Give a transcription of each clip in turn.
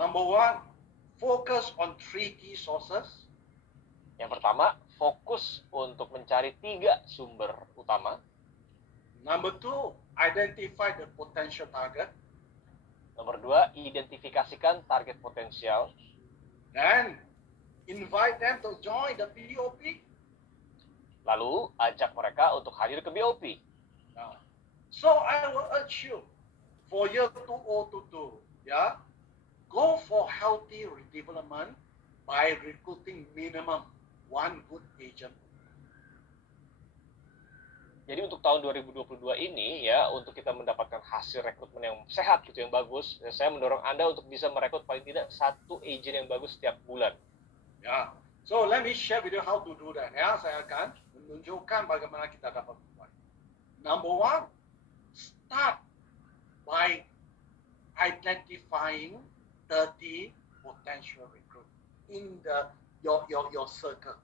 Number one, focus on 3 key sources. Yang pertama, fokus untuk mencari 3 sumber utama. Number two, identify the potential target. Nomor 2, identifikasikan target potensial. Then, invite them to join the BOP. Lalu, ajak mereka untuk hadir ke BOP. So, I will urge you, for year 2022, go for healthy development by recruiting minimum 1 good agent. Jadi untuk tahun 2022 ini ya, untuk kita mendapatkan hasil rekrutmen yang sehat gitu, yang bagus, saya mendorong Anda untuk bisa merekrut paling tidak 1 agent yang bagus setiap bulan. Ya, so let me share with you how to do that. Ya, saya akan menunjukkan bagaimana kita dapat membuat. Number one, start by identifying 30 potential recruit in your circle.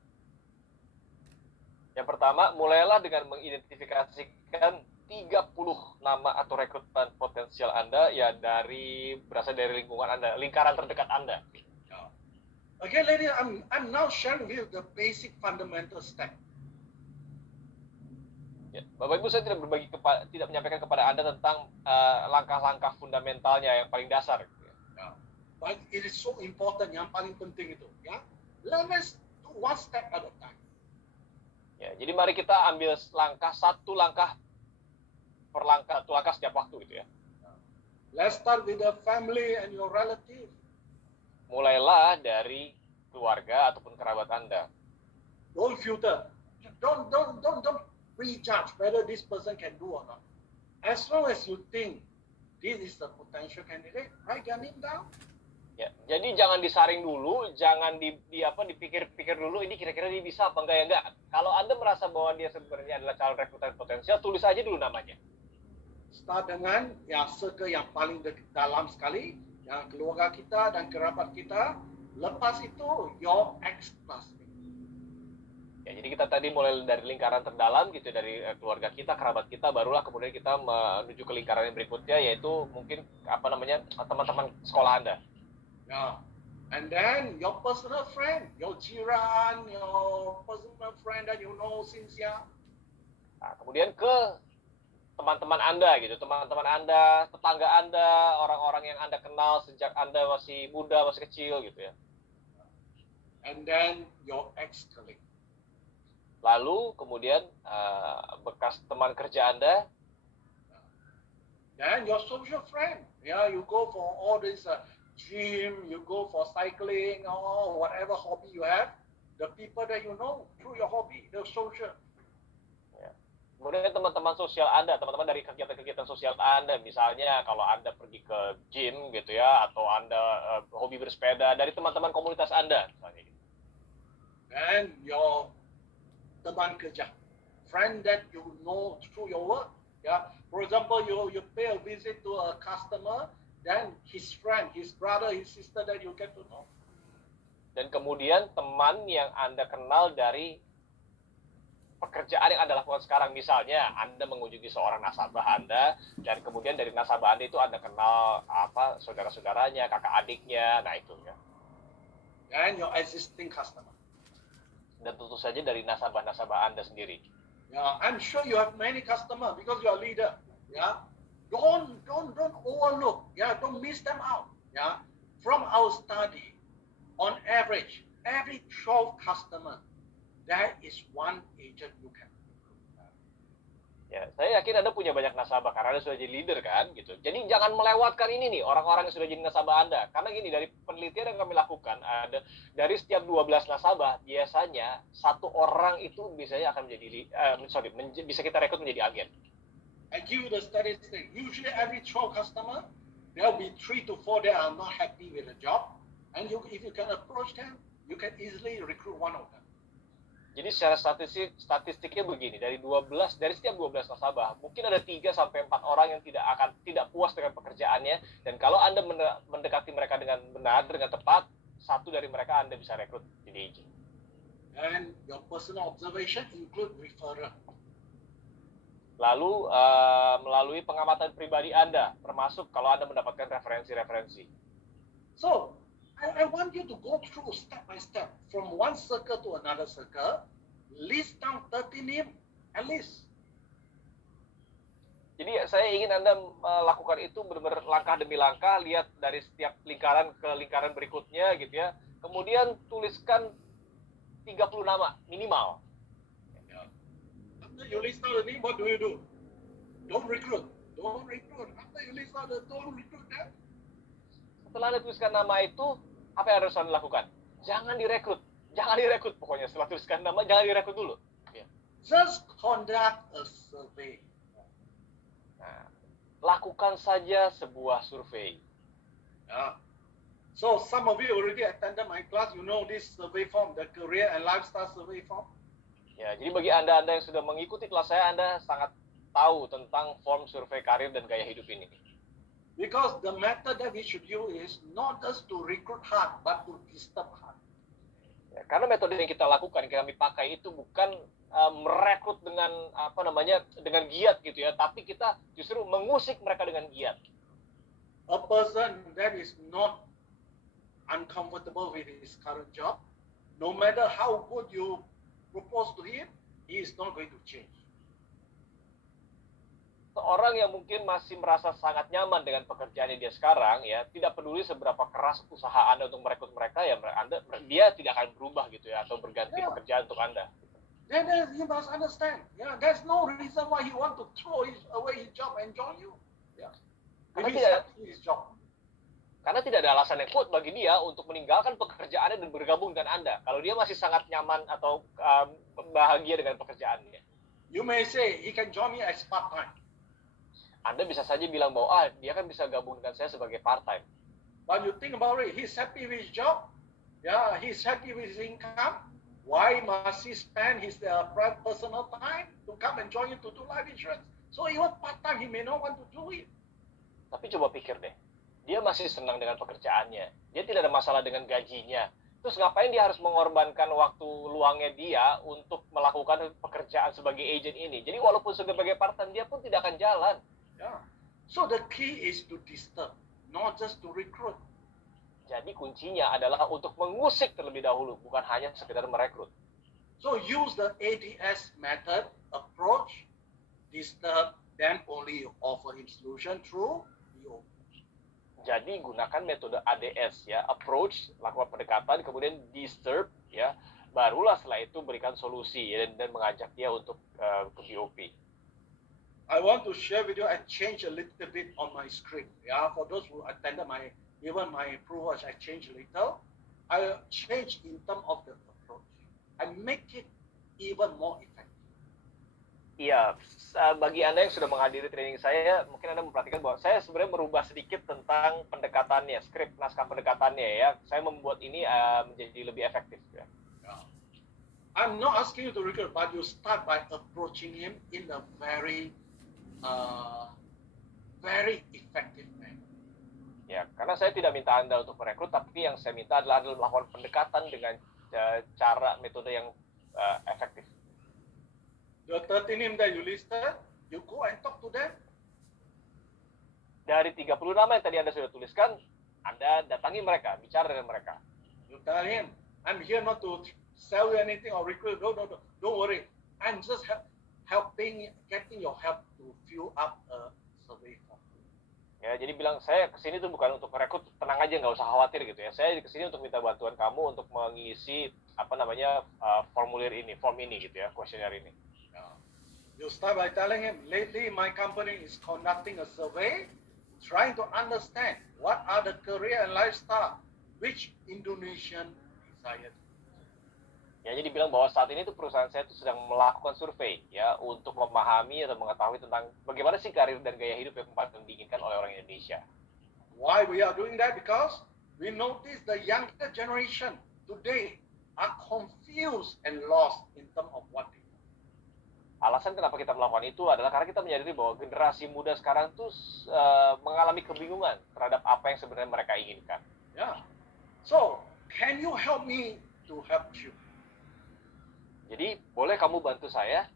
Yang pertama, mulailah dengan mengidentifikasikan 30 nama atau rekrutmen potensial Anda ya berasal dari lingkungan Anda, lingkaran terdekat Anda. Okay, ladies, I'm now sharing with you the basic fundamental step. Ya, Bapak Ibu, saya tidak menyampaikan kepada Anda tentang langkah-langkah fundamentalnya yang paling dasar. But it is so important, yang paling penting itu. Ya, let's do one step at a time. Ya, jadi mari kita ambil satu langkah per langkah setiap waktu gitu ya. Let's start with the family and your relative. Mulailah dari keluarga ataupun kerabat Anda. Don't filter. Don't prejudge whether this person can do or not. As long as you think this is the potential candidate, write their name down. Ya, jadi jangan disaring dulu, jangan dipikir-pikir dulu ini kira-kira dia bisa apa enggak ya enggak. Kalau Anda merasa bahwa dia sebenarnya adalah calon rekrutan potensial, tulis aja dulu namanya. Start dengan circle yang paling dalam sekali, yang keluarga kita dan kerabat kita. Lepas itu your ex-classmate. Ya, jadi kita tadi mulai dari lingkaran terdalam gitu, dari keluarga kita, kerabat kita, barulah kemudian kita menuju ke lingkaran yang berikutnya, yaitu mungkin teman-teman sekolah Anda. Yeah. And then your personal friend, your jiran, your personal friend that you know since young. Nah, kemudian ke teman-teman Anda gitu, teman-teman Anda, tetangga Anda, orang-orang yang Anda kenal sejak Anda masih muda, masih kecil gitu ya. And then your ex-colleague. Lalu kemudian bekas teman kerja Anda. Then your social friend. Yeah, you go for all this gym, you go for cycling or whatever hobby you have. The people that you know through your hobby, the social. Ya. Kemudian teman-teman sosial Anda, teman-teman dari kegiatan-kegiatan sosial Anda, misalnya kalau Anda pergi ke gym gitu ya, atau Anda hobi bersepeda, dari teman-teman komunitas Anda misalnya. And your teman kerja, friend that you know through your work. Yeah, for example, you pay a visit to a customer, then his friend, his brother, his sister that you get to know. Dan kemudian teman yang Anda kenal dari pekerjaan yang Anda lakukan sekarang, misalnya Anda mengunjungi seorang nasabah Anda, dan kemudian dari nasabah Anda itu Anda kenal saudara-saudaranya, kakak adiknya, nah itu ya. And your existing customer. Dan tentu saja dari nasabah-nasabah Anda sendiri. Yeah, I'm sure you have many customers because you are a leader. Yeah, don't overlook. Yeah, don't miss them out. Yeah, from our study, on average, every 12 customer, there is one agent you can. Ya, saya yakin Anda punya banyak nasabah karena Anda sudah jadi leader kan, gitu. Jadi jangan melewatkan ini nih, orang-orang yang sudah jadi nasabah Anda. Karena gini, dari penelitian yang kami lakukan, ada dari setiap 12 nasabah, biasanya satu orang itu biasanya akan bisa kita rekrut menjadi agen. I give you the statistic. Usually every 12 customer, there will be 3 to 4 that are not happy with the job. And if you can approach them, you can easily recruit one of them. Jadi secara statistiknya begini, dari setiap 12 nasabah, mungkin ada 3 sampai 4 orang yang tidak puas dengan pekerjaannya, dan kalau Anda mendekati mereka dengan benar, dengan tepat, satu dari mereka Anda bisa rekrut jadi agent. And your personal observation include referral. Lalu melalui pengamatan pribadi Anda, termasuk kalau Anda mendapatkan referensi-referensi. So I want you to go through step by step from one circle to another circle. List down 30 names at least. Jadi saya ingin Anda melakukan itu benar-benar langkah demi langkah, lihat dari setiap lingkaran ke lingkaran berikutnya gitu ya. Kemudian tuliskan 30 nama minimal. After you list out the name, what do you do? Don't recruit. Don't recruit. After you list out don't recruit them. Setelah Anda tuliskan nama itu, apa yang harus Anda lakukan? Jangan direkrut. Jangan direkrut pokoknya. Setelah tuliskan nama, jangan direkrut dulu. Just conduct a survey. Nah, lakukan saja sebuah survei. So some of you already attended my class. You know this survey form, the career and lifestyle survey form. Ya, jadi bagi Anda yang sudah mengikuti kelas saya, Anda sangat tahu tentang form survei karir dan gaya hidup ini. Because the method that we should use is not just to recruit hard, but to disturb hard. Ya, karena metode yang kita lakukan, yang kami pakai itu bukan merekrut dengan dengan giat gitu ya, tapi kita justru mengusik mereka dengan giat. A person that is not uncomfortable with his current job, no matter how good you propose to him, he is not going to change. Seorang yang mungkin masih merasa sangat nyaman dengan pekerjaannya dia sekarang, ya tidak peduli seberapa keras usaha Anda untuk merekrut mereka, ya dia tidak akan berubah gitu ya, atau berganti pekerjaan untuk Anda. Then you must understand, there's no reason why he want to throw away his job and join you. Karena tidak ada alasan yang kuat bagi dia untuk meninggalkan pekerjaannya dan bergabung dengan Anda. Kalau dia masih sangat nyaman atau bahagia dengan pekerjaannya. You may say he can join me as part-time. Anda bisa saja bilang bahwa dia kan bisa gabung dengan saya sebagai part-time. But you think about it, he's happy with his job. Yeah, he's happy with his income. Why must he spend his personal time to come and join you to do life insurance? So even part-time, he may not want to do it. Tapi coba pikir deh, dia masih senang dengan pekerjaannya. Dia tidak ada masalah dengan gajinya. Terus ngapain dia harus mengorbankan waktu luangnya dia untuk melakukan pekerjaan sebagai agent ini? Jadi walaupun sebagai part-time, dia pun tidak akan jalan. Yeah. So the key is to disturb, not just to recruit. Jadi kuncinya adalah untuk mengusik terlebih dahulu, bukan hanya sekedar merekrut. So use the ADS method, approach, disturb, then only offer him solution through BO. Jadi gunakan metode ADS ya, approach, lakukan pendekatan, kemudian disturb ya, barulah setelah itu berikan solusi ya, dan mengajak dia untuk ke BOP. I want to share with you, I changed a little bit on my script. Yeah, for those who attended my approach, I changed a little. I changed in terms of the approach. I make it even more effective. Iya, bagi Anda yang sudah menghadiri training saya, mungkin Anda memperhatikan bahwa saya sebenarnya merubah sedikit tentang pendekatannya, skrip naskah pendekatannya ya. Saya membuat ini menjadi lebih efektif ya. I'm not asking you to recruit, but you start by approaching him in a very effective manner. Ya, karena saya tidak minta Anda untuk merekrut, tapi yang saya minta adalah melakukan pendekatan dengan cara metode yang efektif. The 30 names that you listed, you go and talk to them. Dari 30 nama yang tadi Anda sudah tuliskan, Anda datangi mereka, bicara dengan mereka. You tell him, I'm here not to sell you anything or recruit. No, don't worry. I'm just getting your help to fill up a survey form. Ya, jadi bilang saya kesini tuh bukan untuk merekrut, tenang aja, nggak usah khawatir gitu ya. Saya kesini untuk minta bantuan kamu untuk mengisi formulir ini, form ini gitu ya, kuesioner ini. You start by telling him, lately my company is conducting a survey, trying to understand what are the career and lifestyle which Indonesian desire. Ya, jadi bilang bahwa saat ini tuh perusahaan saya tuh sedang melakukan survei ya untuk memahami atau mengetahui tentang bagaimana sih karir dan gaya hidup yang paling diinginkan oleh orang Indonesia. Why we are doing that? Because we notice the younger generation today are confused and lost in terms of what they want. Alasan kenapa kita melakukan itu adalah karena kita menyadari bahwa generasi muda sekarang tuh mengalami kebingungan terhadap apa yang sebenarnya mereka inginkan. Yeah. So, can you help me to help you? Jadi, boleh kamu bantu saya?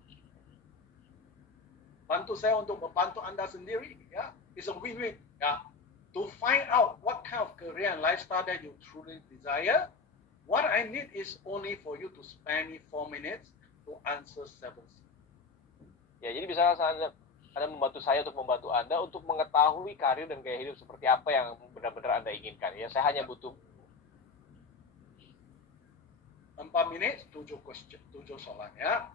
Bantu saya untuk membantu Anda sendiri, ya. It's a win-win, ya. to find out what kind of career and lifestyle that you truly desire, what I need is only for you to spare me 4 minutes to answer 7. Ya, jadi bisa Anda membantu saya untuk membantu Anda untuk mengetahui karir dan gaya hidup seperti apa yang benar-benar Anda inginkan. Ya, saya hanya butuh 4 minit, 7 question, 7 soalan ya.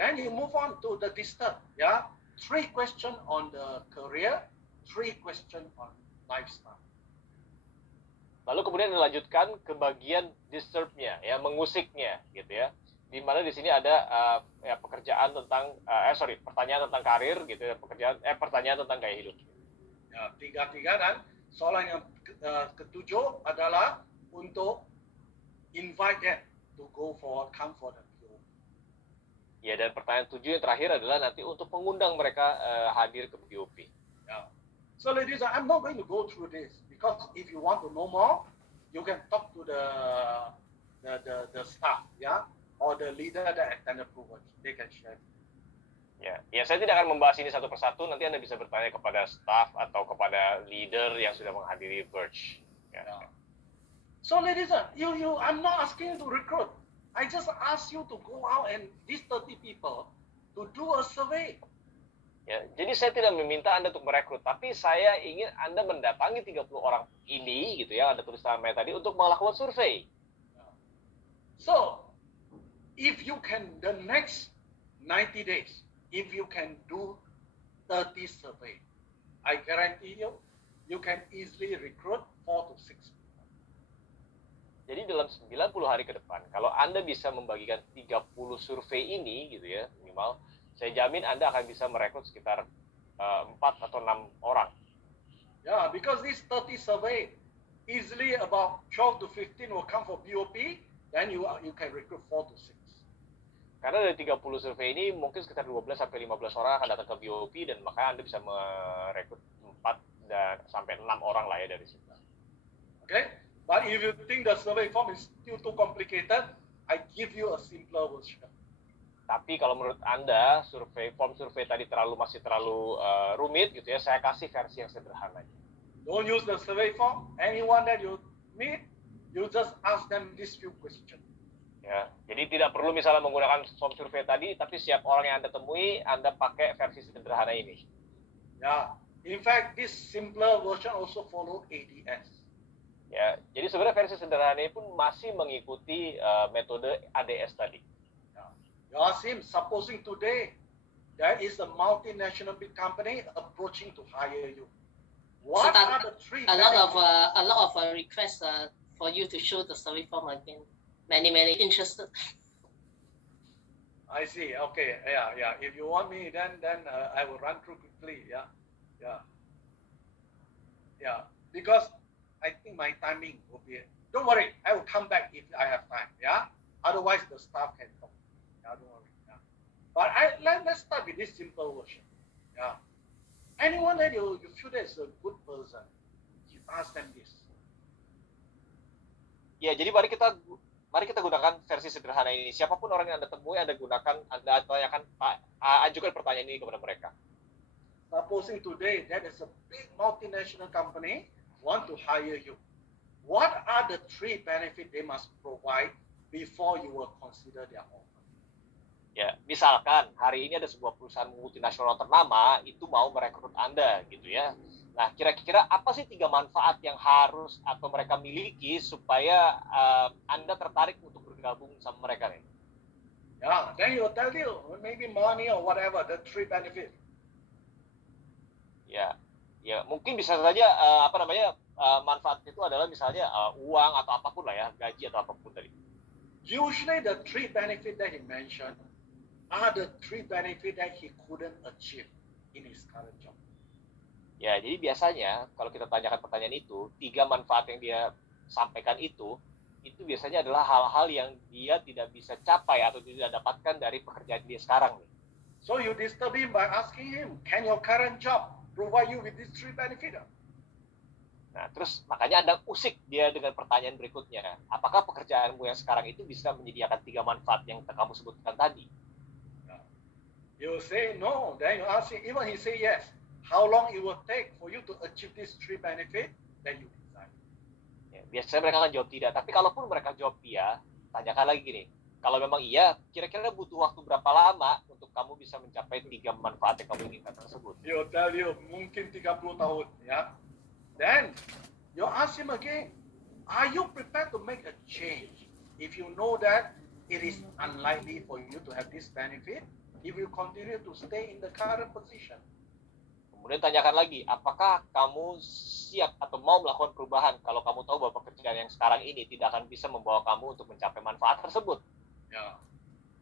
Then you move on to the disturb ya. 3 question on the career, 3 question on lifestyle. Lalu kemudian dilanjutkan ke bagian disturb-nya, ya, mengusiknya, gitu ya. Di mana di sini ada pekerjaan tentang, pertanyaan tentang karir, gitu ya, pertanyaan tentang gaya hidup. Ya, 3 dan soalan yang ketujuh adalah untuk invite them to come for the POP. Ya, dan pertanyaan 7 yang terakhir adalah nanti untuk mengundang mereka hadir ke POP. Ya. So ladies, I'm not going to go through this because if you want to know more, you can talk to the staff, ya, or the leader that attended Purge. They can share. Ya, saya tidak akan membahas ini satu persatu. Nanti Anda bisa bertanya kepada staff atau kepada leader yang sudah menghadiri Purge. Ya. So ladies, I'm not asking you to recruit. I just ask you to go out and these 30 people to do a survey. Ya, jadi saya tidak meminta Anda untuk merekrut, tapi saya ingin Anda mendatangi 30 orang ini, gitu ya, Anda tulis namanya tadi, untuk melakukan survei. So, if you can, the next 90 days, if you can do 30 survey, I guarantee you, you can easily recruit 4 to 6 people. Jadi dalam 90 hari ke depan, kalau Anda bisa membagikan 30 survei ini, gitu ya, minimal, saya jamin Anda akan bisa merekrut sekitar 4 atau 6 orang. Yeah, because this 30 survey, easily about 12 to 15 will come for BOP, then you can recruit 4 to 6. Karena dari 30 survei ini mungkin sekitar 12 sampai 15 orang akan datang ke BOP dan maka Anda bisa merekrut 4 dan sampai 6 orang lah ya dari situ. Okay? But if you think the survey form is still too complicated, I give you a simpler version. Tapi kalau menurut Anda form survei tadi masih terlalu rumit gitu ya, saya kasih versi yang sederhana. Don't use the survey form. Anyone that you meet, you just ask them these few questions. Ya, jadi tidak perlu misalnya menggunakan form survei tadi, tapi setiap orang yang Anda temui, Anda pakai versi sederhana ini. Ya, in fact, this simpler version also follow ADS. Ya, jadi sebenarnya versi sederhana ini pun masih mengikuti metode ADS tadi. You ask him, supposing today there is a multinational big company approaching to hire you. What are the 3 a lot of requests for you to show the survey form again. Many interested. I see. Okay. Yeah. If you want me, then I will run through quickly. Yeah. Because I think my timing will be. Don't worry. I will come back if I have time. Yeah. Otherwise, the staff can talk. Don't worry. Yeah. But let's start with this simple version. Yeah. Anyone that you feel that is a good person, you ask them this. Ya, jadi mari kita gunakan versi sederhana ini. Siapapun orang yang Anda temui, Anda tanyakan, ajukan pertanyaan ini kepada mereka. Supposing today that is a big multinational company want to hire you. What are the 3 benefits they must provide before you will consider their offer? Ya, misalkan hari ini ada sebuah perusahaan multinasional ternama itu mau merekrut Anda gitu ya. Nah, kira-kira apa sih 3 manfaat yang harus atau mereka miliki supaya Anda tertarik untuk bergabung sama mereka nih? Yeah, then he will tell you maybe money or whatever, the 3 benefits. Ya, mungkin bisa saja manfaat itu adalah misalnya uang atau apapun lah ya, gaji atau apapun tadi. Usually the 3 benefits that he mentioned are the 3 benefits that he couldn't achieve in his current job. Ya, jadi biasanya kalau kita tanyakan pertanyaan itu, 3 manfaat yang dia sampaikan itu biasanya adalah hal-hal yang dia tidak bisa capai atau tidak dapatkan dari pekerjaan dia sekarang nih. So you disturb him by asking him, can your current job provide you with these 3 benefits? Nah, terus makanya Anda usik dia dengan pertanyaan berikutnya. Apakah pekerjaanmu yang sekarang itu bisa menyediakan 3 manfaat yang kamu sebutkan tadi? You say no, then you ask him, even he say yes. how long it will take for you to achieve this three benefit, then you decide. Ya, biasanya mereka akan jawab tidak. Tapi kalaupun mereka jawab iya, tanyakan lagi gini. Kalau memang iya, kira-kira butuh waktu berapa lama untuk kamu bisa mencapai 3 manfaat yang kamu inginkan tersebut? He'll tell you, mungkin 30 tahun, ya. Then, you ask him again, are you prepared to make a change? If you know that it is unlikely for you to have this benefit, if you continue to stay in the current position. Kemudian tanyakan lagi, apakah kamu siap atau mau melakukan perubahan kalau kamu tahu bahwa pekerjaan yang sekarang ini tidak akan bisa membawa kamu untuk mencapai manfaat tersebut? Yeah.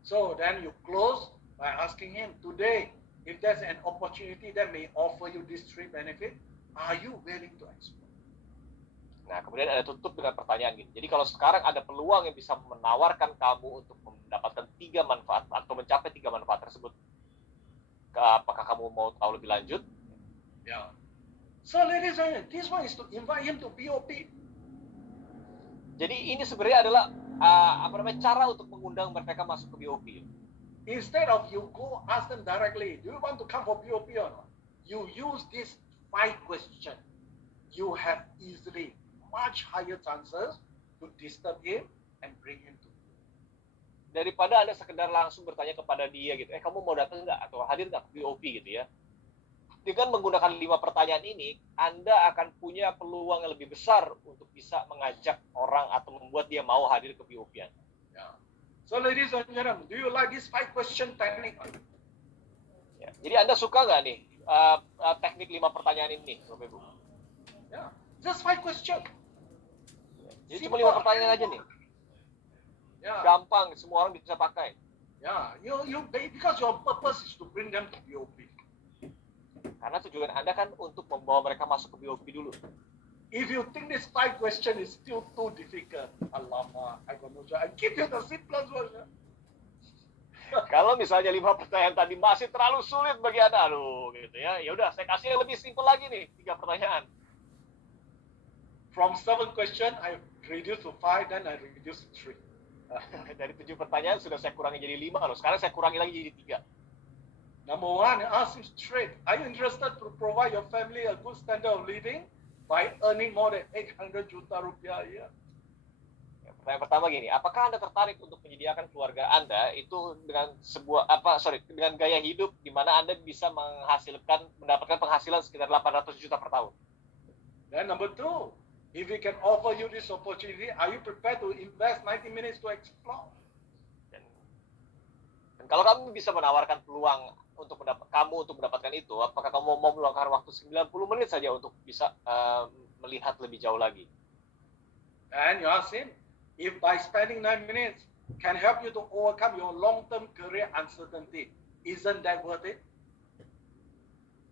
So then you close by asking him, today, if there's an opportunity that may offer you these three benefits, are you willing to explore? Nah, kemudian ada tutup dengan pertanyaan gini. Jadi kalau sekarang ada peluang yang bisa menawarkan kamu untuk mendapatkan 3 manfaat atau mencapai 3 manfaat tersebut, apakah kamu mau tahu lebih lanjut? Yeah. So ladies and gentlemen, this one is to invite him to BOP. Jadi ini sebenarnya adalah cara untuk mengundang mereka masuk ke BOP. Instead of you go ask them directly, do you want to come for BOP or not? You use this 5 question. You have easily much higher chances to disturb him and bring him to. Daripada Anda sekedar langsung bertanya kepada dia gitu, kamu mau datang nggak atau hadir nggak ke BOP gitu ya. Dengan menggunakan 5 pertanyaan ini, Anda akan punya peluang yang lebih besar untuk bisa mengajak orang atau membuat dia mau hadir ke BOP Anda. Yeah. So ladies and gentlemen, do you like this 5 question technique? Ya. Jadi Anda suka nggak nih teknik 5 pertanyaan ini, Bapak Ibu? Yeah. Just 5 question. Jadi cuma 5 pertanyaan aja nih. Yeah. Gampang, semua orang bisa pakai. Yeah. Because your purpose is to bring them to BOP. Karena tujuan Anda kan untuk membawa mereka masuk ke BOP dulu. If you think this 5 question is still too difficult, alamak, I got no job. I give you the simplest version. Kalau misalnya 5 pertanyaan tadi masih terlalu sulit bagi Anda, gitu ya. Ya udah, saya kasih yang lebih simpel lagi nih, 3 pertanyaan. From 7 question, I reduce to 5, then I reduce to 3. Dari 7 pertanyaan sudah saya kurangi jadi 5 loh. Sekarang saya kurangi lagi jadi 3. Number 1, ask him straight. Are you interested to provide your family a good standard of living by earning more than 800 juta rupiah a year? Pertanyaan pertama gini, apakah Anda tertarik untuk menyediakan keluarga Anda itu dengan dengan gaya hidup di mana Anda bisa mendapatkan penghasilan sekitar 800 juta per tahun? Then number 2, if we can offer you this opportunity, are you prepared to invest 90 minutes to explore? Dan kalau kamu bisa menawarkan peluang untuk mendapatkan itu, apakah kamu mau meluangkan waktu 90 menit saja untuk bisa melihat lebih jauh lagi? And you ask him, if by spending 9 minutes can help you to overcome your long-term career uncertainty, isn't that worth it?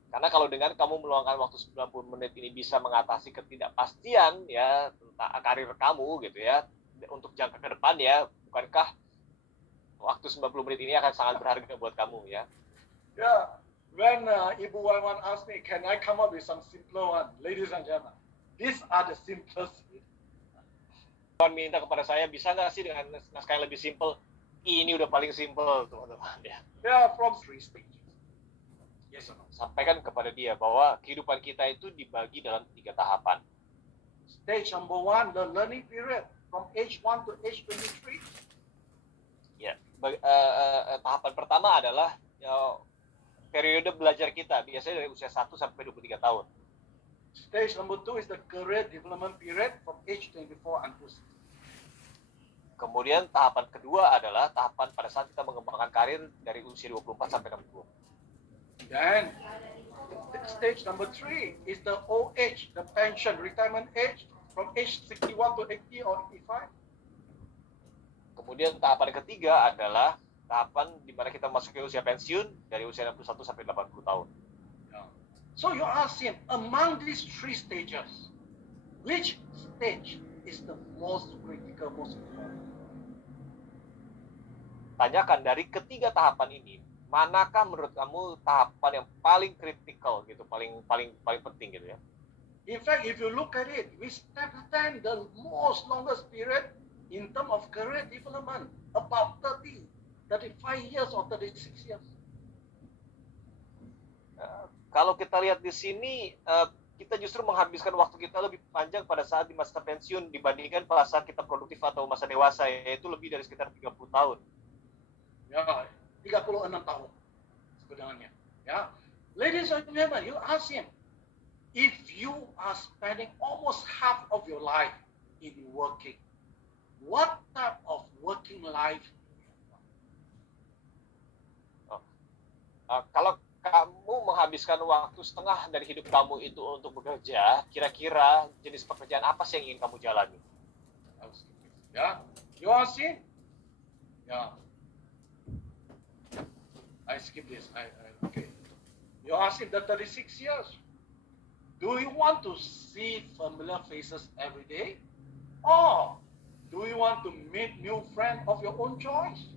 Karena kalau dengan kamu meluangkan waktu 90 menit ini bisa mengatasi ketidakpastian ya tentang karir kamu gitu ya untuk jangka ke depan ya, bukankah waktu 90 menit ini akan sangat berharga buat kamu ya? Yeah, when Ibu Wawan asked me, can I come up with some simpler one? Ladies and gentlemen, these are the simplest. Tuhan minta kepada saya, bisa nggak sih dengan naskah yang lebih simple? Ini udah paling simple, teman-teman. Ya. Yeah, from 3 stages. Yes or no? Sampaikan kepada dia bahwa kehidupan kita itu dibagi dalam 3 tahapan. Stage number 1, the learning period from age 1 to age 23. Ya, tahapan pertama adalah periode belajar kita, biasanya dari usia 1 sampai 23 tahun. Stage number 2 is the career development period from age 24 until 60. Kemudian tahapan kedua adalah tahapan pada saat kita mengembangkan karir dari usia 24 sampai 60. Then stage number 3 is the old age, the pension, retirement age from age 61 to 80 or 85. Kemudian tahapan ketiga adalah tahapan di mana kita masuk ke usia pensiun dari usia 61 sampai 80 tahun. So you ask him, among these 3 stages, which stage is the most critical, most important? Tanyakan dari ketiga tahapan ini, manakah menurut kamu tahapan yang paling kritikal gitu, paling penting gitu ya? In fact, if you look at it, we spend the most longest period in terms of career development, about 35 years or 36 years. kalau kita lihat di sini, kita justru menghabiskan waktu kita lebih panjang pada saat di masa pensiun dibandingkan pada saat kita produktif atau masa dewasa, yaitu lebih dari sekitar 30 tahun. Ya, 36 tahun sebenarnya. Ya, ladies and gentlemen, you ask him, if you are spending almost half of your life in working, what type of working life? Kalau kamu menghabiskan waktu setengah dari hidup kamu itu untuk bekerja, kira-kira jenis pekerjaan apa sih yang ingin kamu jalani? Yeah, you ask him. Yeah, I skip this. Okay. You ask him the 36 years. Do you want to see familiar faces every day? Or do you want to meet new friends of your own choice?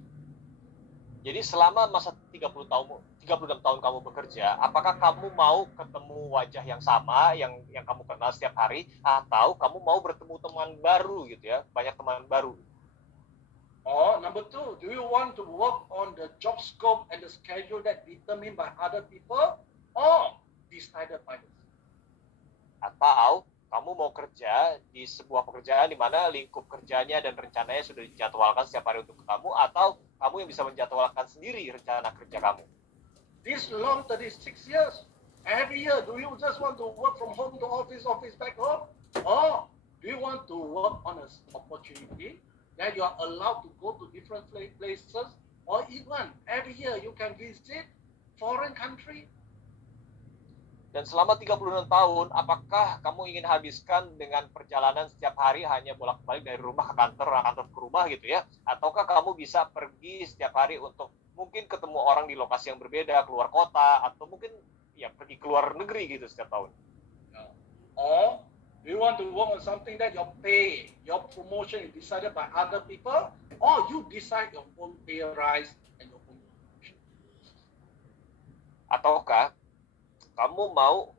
Jadi selama masa 36 tahun kamu bekerja, apakah kamu mau ketemu wajah yang sama yang kamu kenal setiap hari, atau kamu mau bertemu teman baru gitu ya, banyak teman baru? Or number two, do you want to work on the job scope and the schedule that determined by other people or decided by you? Atau kamu mau kerja di sebuah pekerjaan di mana lingkup kerjanya dan rencananya sudah dijadwalkan setiap hari untuk kamu, atau kamu yang bisa menjadwalkan sendiri rencana kerja kamu? This long 36 years, every year, do you just want to work from home to office, office back home? Or do you want to work on an opportunity that you are allowed to go to different places, or even every year you can visit foreign country? Dan selama 36 tahun, apakah kamu ingin habiskan dengan perjalanan setiap hari hanya bolak-balik dari rumah ke kantor, kantor ke rumah gitu ya? Ataukah kamu bisa pergi setiap hari untuk mungkin ketemu orang di lokasi yang berbeda, keluar kota, atau mungkin ya pergi keluar negeri gitu setiap tahun? Or do you want to work on something that your pay, your promotion is decided by other people, or you decide your own pay rise and your own promotion? Ataukah kamu mau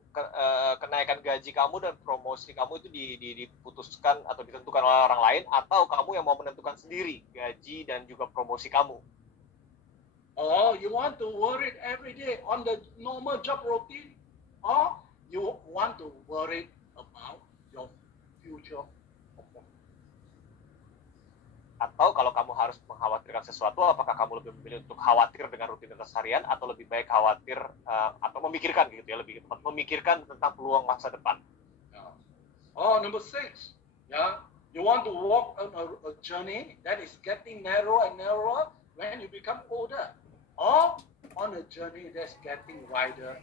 kenaikan gaji kamu dan promosi kamu itu diputuskan atau ditentukan oleh orang lain, atau kamu yang mau menentukan sendiri gaji dan juga promosi kamu? Or you want to worry every day on the normal job routine, or you want to worry about your future? Atau kalau kamu harus mengkhawatirkan sesuatu, apakah kamu lebih memilih untuk khawatir dengan rutinitas harian, atau lebih baik khawatir atau memikirkan gitu ya, lebih tepat memikirkan tentang peluang masa depan? Oh, number 6, yeah, you want to walk on a journey that is getting narrower and narrower when you become older, or on a journey that's getting wider.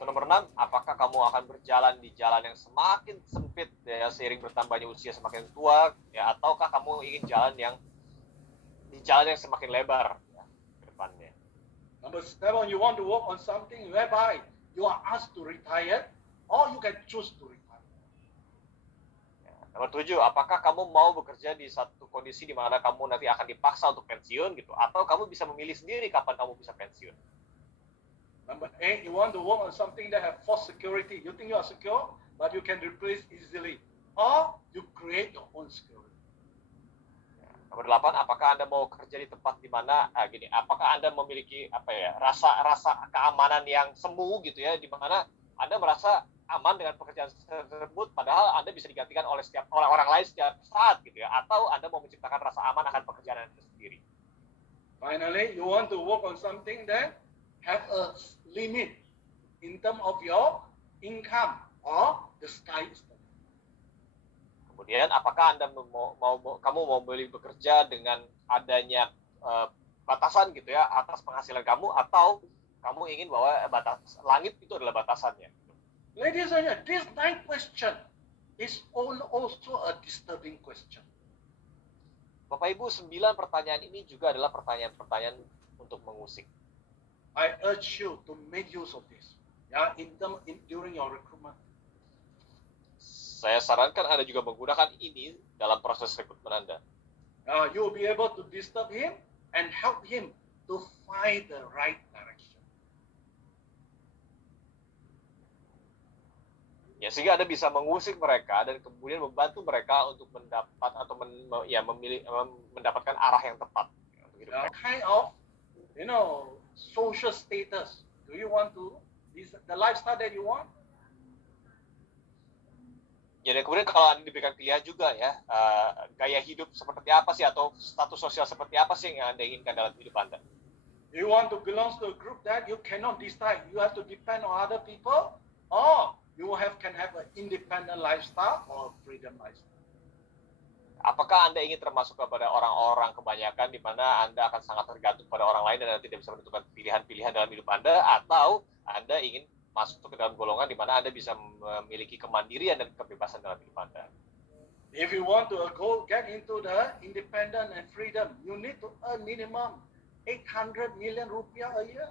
Nomor 6, apakah kamu akan berjalan di jalan yang semakin sempit ya, seiring bertambahnya usia semakin tua ya, ataukah kamu ingin jalan yang semakin lebar ya, ke depannya? Number 7, you want to work on something whereby you are asked to retire, or you can choose to retire. Ya, nomor 7, apakah kamu mau bekerja di satu kondisi di mana kamu nanti akan dipaksa untuk pensiun gitu, atau kamu bisa memilih sendiri kapan kamu bisa pensiun? Number 8, you want to work on something that have false security. You think you are secure, but you can replace easily. Or you create your own security. Nomor 8, apakah Anda mau kerja di tempat di mana apakah Anda memiliki rasa keamanan yang semu gitu ya, di mana Anda merasa aman dengan pekerjaan tersebut, padahal Anda bisa digantikan oleh orang lain setiap saat gitu ya, atau Anda mau menciptakan rasa aman akan pekerjaan Anda sendiri. Finally, you want to work on something that have a limit in terms of your income, or the sky is the limit. Kemudian, apakah Anda kamu mau bekerja dengan adanya batasan gitu ya atas penghasilan kamu, atau kamu ingin bahwa langit itu adalah batasannya? Ladies and gentlemen, this 9th question is also a disturbing question. Bapak Ibu, 9 pertanyaan ini juga adalah pertanyaan-pertanyaan untuk mengusik. I urge you to make use of this, yeah, during your recruitment. Saya sarankan Anda juga menggunakan ini dalam proses rekrutmen Anda. You will be able to disturb him and help him to find the right direction. Ya, sehingga Anda bisa mengusik mereka dan kemudian membantu mereka untuk mendapat atau mendapatkan arah yang tepat. Kind of, social status Do you want to the lifestyle that you want? Jadi kemudian kalau Anda diberikan pilihan juga ya, gaya hidup seperti apa sih atau status sosial seperti apa sih yang Anda inginkan dalam hidup Anda? You want to belong to a group that you cannot decide. You have to depend on other people, or you can have an independent lifestyle or freedom lifestyle. Apakah Anda ingin termasuk kepada orang-orang kebanyakan di mana Anda akan sangat tergantung pada orang lain dan Anda tidak bisa menentukan pilihan-pilihan dalam hidup Anda, atau Anda ingin masuk ke dalam golongan di mana Anda bisa memiliki kemandirian dan kebebasan dalam hidup Anda? If you want to get into the independent and freedom, you need to earn minimum 800 million rupiah a year.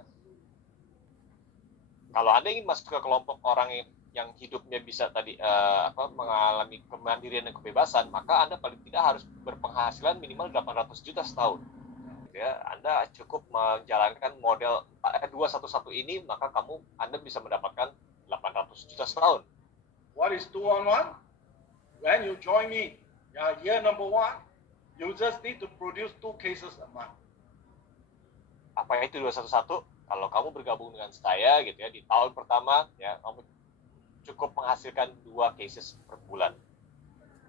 Kalau Anda ingin masuk ke kelompok orang yang hidupnya bisa mengalami kemandirian dan kebebasan, maka Anda paling tidak harus berpenghasilan minimal 800 juta setahun. Ya, Anda cukup menjalankan model 211 ini, maka Anda bisa mendapatkan 800 juta setahun. What is 211? When you join me, year number 1, you just need to produce 2 cases a month. Apa itu 211? Kalau kamu bergabung dengan saya gitu ya, di tahun pertama ya kamu cukup menghasilkan 2 cases per bulan.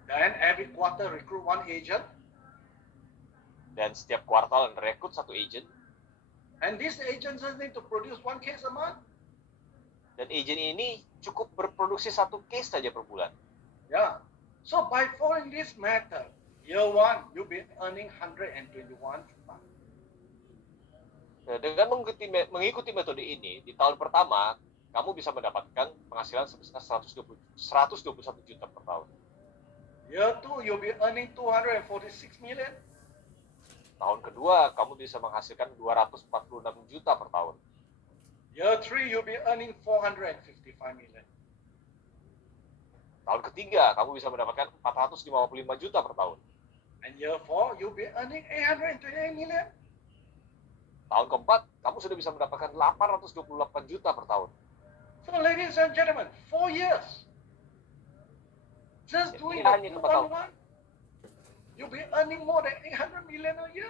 Then every quarter recruit 1 agent. Dan setiap kuartal rekrut 1 agent. And this agent just need to produce 1 case a month. Dan agent ini cukup berproduksi 1 case saja per bulan. Yeah. So by following this method, year 1 you'll be earning 121 juta. Dengan mengikuti metode ini, di tahun pertama kamu bisa mendapatkan penghasilan sebesar 121 juta per tahun. Year 2 you'll be earning 246 million. Tahun kedua, kamu bisa menghasilkan 246 juta per tahun. Year 3, you'll be earning 455 million. Tahun ketiga, kamu bisa mendapatkan 455 juta per tahun. And year 4, you'll be earning 828 million. Tahun keempat, kamu sudah bisa mendapatkan 828 juta per tahun. So ladies and gentlemen, 4 years. Just doing Ini the hanya 4 tahun. 211. You'll be earning more than 800 million a year.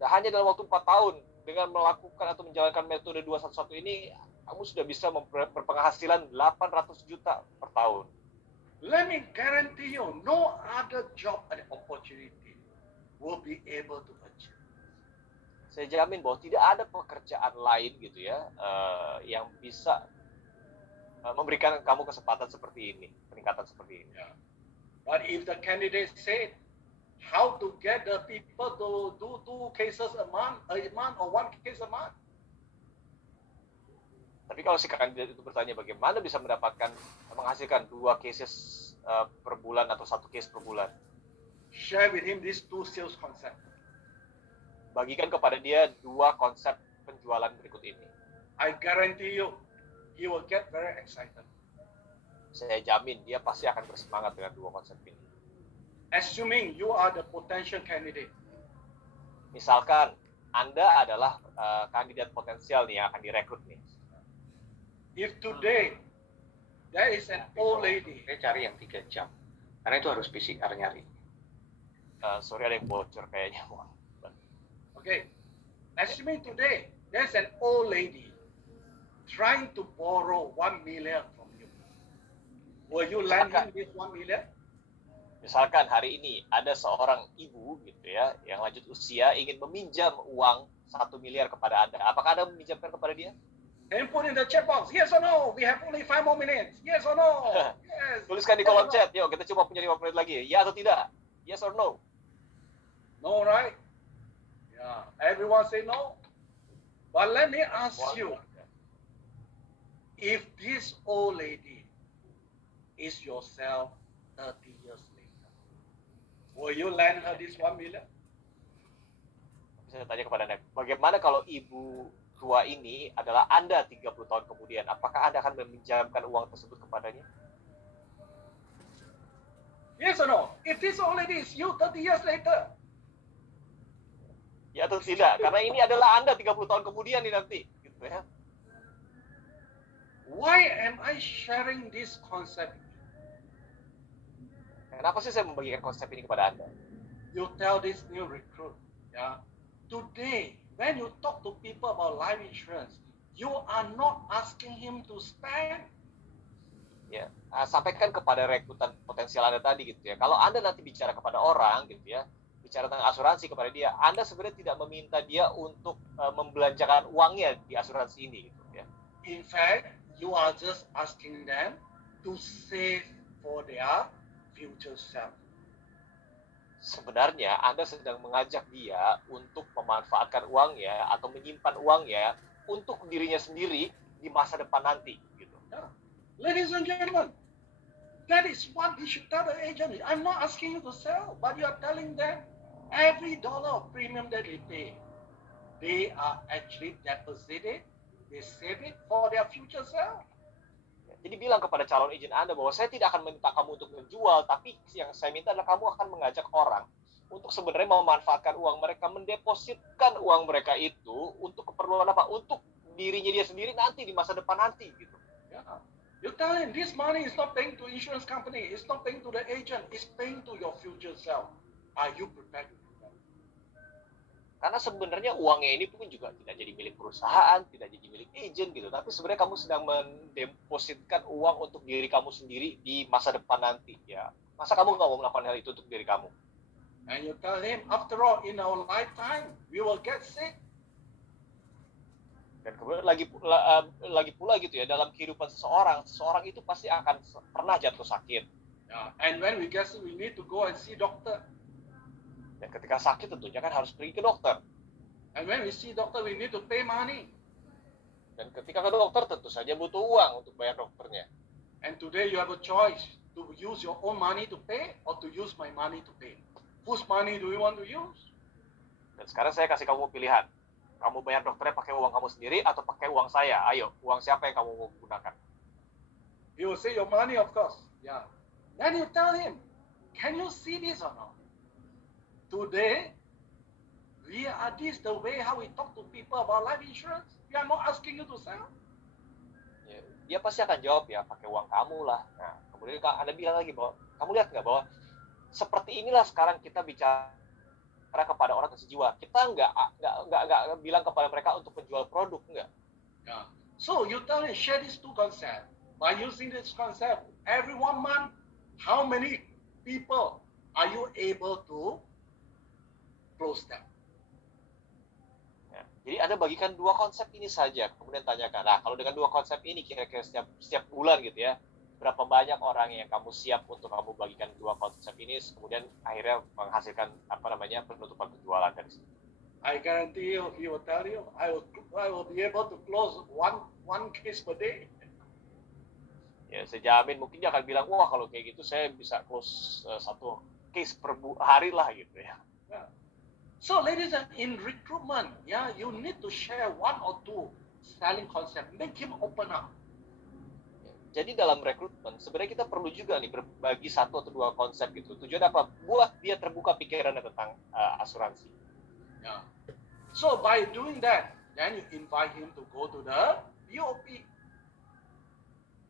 Dan hanya dalam waktu 4 tahun, dengan melakukan atau menjalankan metode 211 ini, kamu sudah bisa berpenghasilan 800 juta per tahun. Let me guarantee you, no other job and opportunity will be able to achieve. Saya jamin bahwa tidak ada pekerjaan lain gitu ya, yang bisa memberikan kamu kesempatan seperti ini, peningkatan seperti ini. Yeah. But if the candidate said how to get the people to do 2 cases a month or 1 case a month. Tapi kalau si kandidat itu bertanya bagaimana bisa menghasilkan 2 cases per bulan atau 1 case per bulan, Share with him these 2 sales concepts. bagikan kepada dia 2 konsep penjualan berikut ini. I guarantee you, he will get very excited. Saya jamin dia pasti akan bersemangat dengan 2 konsep ini. Assuming you are the potential candidate. Misalkan Anda adalah kandidat potensial nih yang akan direkrut nih. If today there is an old lady. Saya cari yang 3 jam. Karena itu harus PCR nyari. Sorry ada yang bocor kayaknya. Okay. Assuming today there's an old lady trying to borrow 1 million from you. Will you lend him this 1 million? Misalkan hari ini ada seorang ibu gitu ya yang lanjut usia ingin meminjam uang 1 miliar kepada Anda. Apakah Anda meminjamkan kepada dia? And put in the chat box, yes or no? We have only 5 more minutes. Yes or no? Yes. Tuliskan di kolom chat. Yuk, kita cuma punya 5 menit lagi. Ya atau tidak? Yes or no? No, right? Yeah. Everyone say no. But let me ask you, if this old lady is yourself 30 years later, will you lend her this 1 million? Saya tanya kepada Anda, bagaimana kalau ibu tua ini adalah Anda 30 tahun kemudian? Apakah Anda akan meminjamkan uang tersebut kepadanya? Yes or no? If this old lady is you 30 years later, Ya atau tidak? Karena ini adalah Anda 30 tahun kemudian nih nanti. Gitu ya. why am I sharing this concept? Kenapa sih saya membagikan konsep ini kepada Anda? You tell this new recruit, yeah, today when you talk to people about life insurance, you are not asking him to spend. Ya, sampaikan kepada rekrutan potensial Anda tadi gitu ya. Kalau Anda nanti bicara kepada orang gitu ya, bicara tentang asuransi kepada dia, Anda sebenarnya tidak meminta dia untuk membelanjakan uangnya di asuransi ini gitu ya. In fact, you are just asking them to save for their future self. Sebenarnya Anda sedang mengajak dia untuk memanfaatkan uangnya atau menyimpan uangnya untuk dirinya sendiri di masa depan nanti gitu. Yeah. Ladies and gentlemen, that is what we should tell the agent. I'm not asking you to sell, but you are telling them every dollar of premium that they pay, they are actually deposited, they save it for their future self. Jadi bilang kepada calon agent Anda bahwa saya tidak akan meminta kamu untuk menjual, tapi yang saya minta adalah kamu akan mengajak orang untuk sebenarnya memanfaatkan uang mereka, mendepositkan uang mereka itu untuk keperluan apa? Untuk dirinya dia sendiri nanti di masa depan nanti gitu. Yeah. You tell him this money is not paying to insurance company, it's not paying to the agent, it's paying to your future self. Are you prepared to do that? Karena sebenarnya uangnya ini pun juga tidak jadi milik perusahaan, tidak jadi milik agent gitu. Tapi sebenarnya kamu sedang mendepositkan uang untuk diri kamu sendiri di masa depan nanti. Ya, masa kamu nggak mau melakukan hal itu untuk diri kamu? And you tell him, after all, in our lifetime, we will get sick. Dan kemudian lagi pula gitu ya, dalam kehidupan seseorang itu pasti akan pernah jatuh sakit. Yeah. And when we get sick, we need to go and see doctor. Dan ketika sakit tentunya kan harus pergi ke dokter. And when we see doctor, we need to pay money. Dan ketika ke dokter tentu saja butuh uang untuk bayar dokternya. And today you have a choice to use your own money to pay or to use my money to pay. Whose money do you want to use? Dan sekarang saya kasih kamu pilihan. Kamu bayar dokternya pakai uang kamu sendiri atau pakai uang saya? Ayo, uang siapa yang kamu mau gunakan? He will say your money, of course. Yeah. Then you tell him, can you see this or not? Today, this the way how we talk to people about life insurance. We are not asking you to sell. Ya, dia pasti akan jawab ya, pakai uang kamu lah. Nah, kemudian Anda bilang lagi bahwa, kamu lihat nggak bahwa seperti inilah sekarang kita bicara kepada orang sejiwa. Kita nggak bilang kepada mereka untuk menjual produk, enggak. Yeah. So you tell him, share these two concepts. By using this concept, every 1 month, how many people are you able to close them? Ya, jadi Anda bagikan 2 konsep ini saja, kemudian tanyakan, nah kalau dengan 2 konsep ini kira-kira setiap bulan gitu ya, berapa banyak orang yang kamu siap untuk kamu bagikan 2 konsep ini, kemudian akhirnya menghasilkan penutupan penjualan dari situ. I guarantee you, he will tell you, I will be able to close one case per day. Ya, saya jamin mungkin dia akan bilang, wah kalau kayak gitu saya bisa close 1 case per hari lah gitu ya. Yeah. So ladies and in recruitment, yeah, you need to share 1 or 2 selling concept, make him open up. Jadi dalam rekrutmen sebenarnya kita perlu juga nih berbagi 1 atau 2 konsep gitu. Tujuan apa? Buat dia terbuka pikirannya tentang asuransi. Yeah. So by doing that, then you invite him to go to the BOP.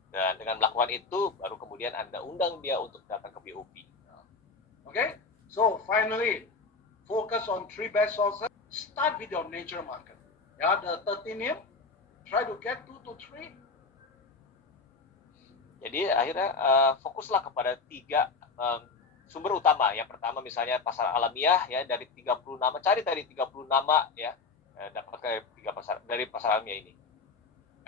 Dan dengan melakukan itu, baru kemudian Anda undang dia untuk datang ke BOP. Okay? So finally, focus on 3 best sources. Start with your nature market. Yeah, the 13 name, try to get 2 to 3. Jadi akhirnya fokuslah kepada 3 sumber utama. Yang pertama misalnya pasar alamiah ya, dari 30 nama, cari dari 30 nama ya, dapatkan dari pasar alamiah ini.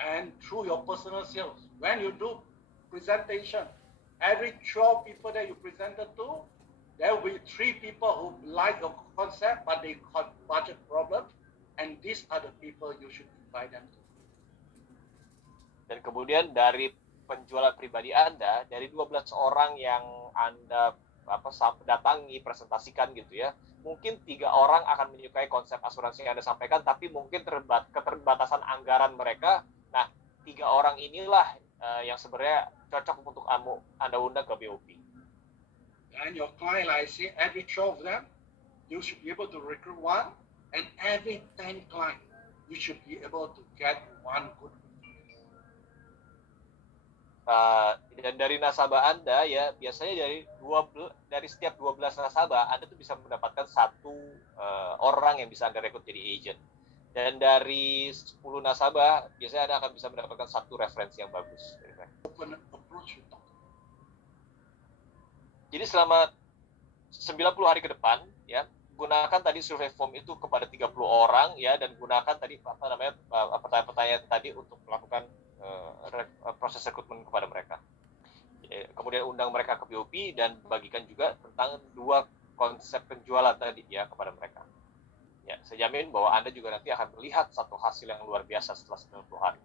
And through your personal sales, when you do presentation, every 12 people that you presented to, there will be 3 people who like your concept but they got budget problem, and these are the people you should invite them to. Dan kemudian dari penjualan pribadi Anda, dari 12 orang yang Anda datangi, presentasikan gitu ya, mungkin 3 orang akan menyukai konsep asuransi yang Anda sampaikan, tapi mungkin keterbatasan anggaran mereka. Nah, 3 orang inilah yang sebenarnya cocok untuk Anda undang ke BOP. And your client, like I say, every 12 of them, you should be able to recruit 1, and every 10 client, you should be able to get 1 good. Dan dari nasabah Anda ya, biasanya dari setiap 12 nasabah Anda tuh bisa mendapatkan 1 orang yang bisa Anda rekrut jadi agent. Dan dari 10 nasabah, biasanya Anda akan bisa mendapatkan satu referensi yang bagus. Open approach to talk. Jadi selama 90 hari ke depan, ya, gunakan tadi survei form itu kepada 30 orang, ya, dan gunakan tadi pertanyaan-pertanyaan tadi untuk melakukan proses rekrutmen kepada mereka. Kemudian undang mereka ke BOP dan bagikan juga tentang 2 konsep penjualan tadi, ya, kepada mereka. Ya, saya jamin bahwa Anda juga nanti akan melihat satu hasil yang luar biasa setelah 90 hari.